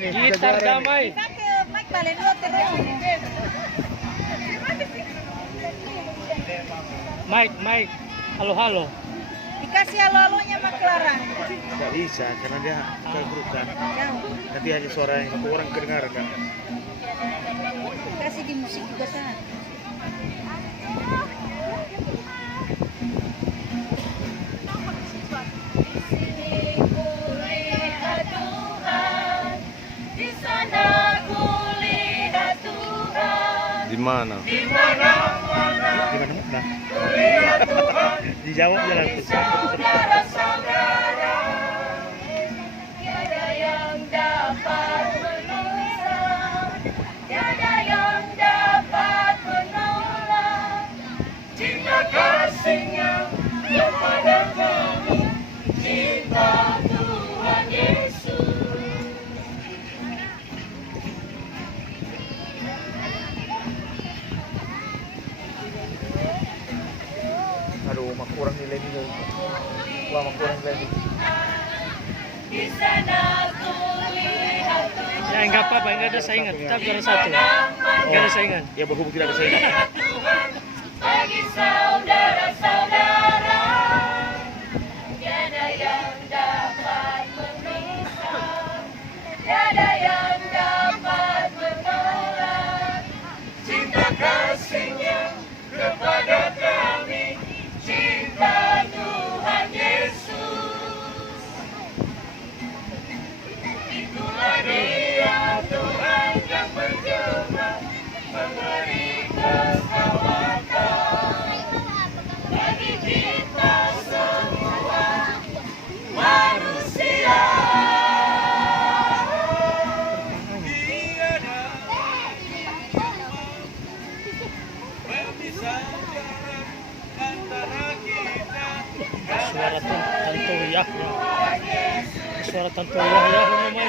ini. Gitar damai. Mike balik dulu terus. Mike. Halo. Dikasih halo-halonya sama Clara. Nggak bisa karena dia kegerukan. Jauh. Nanti hanya suara yang satu orang kedengar kan. Kasih di musik juga sana. Di mana? Di mana mana? Dijawab jalan tuh. Saudara-saudara, tiada yang dapat memisah, tiada yang dapat menolak cinta kasih-Nya kepada kami, cinta Tuhan Yesus. Aduh, mak kurang nilai nih. Wah, mak kurang nilai. Di sana kulihat Tuhan. Ya enggak apa-apa, enggak ada saingan. Tetap juara satu. Enggak ada saingan. Ya berhubung tidak ada saingan. Tuhan bagi saudara-saudara, tiada yang dapat memisah, tiada yang dapat menolak cinta kasih-Nya kepada kami, cinta Tuhan Yesus. Itulah Dia Tuhan yang menjelma, memberi kekuatan bagi kita semua manusia. Tiada pembicaraan antara kita. Suara Tanto Yahya. Suara Tanto Yahya namanya.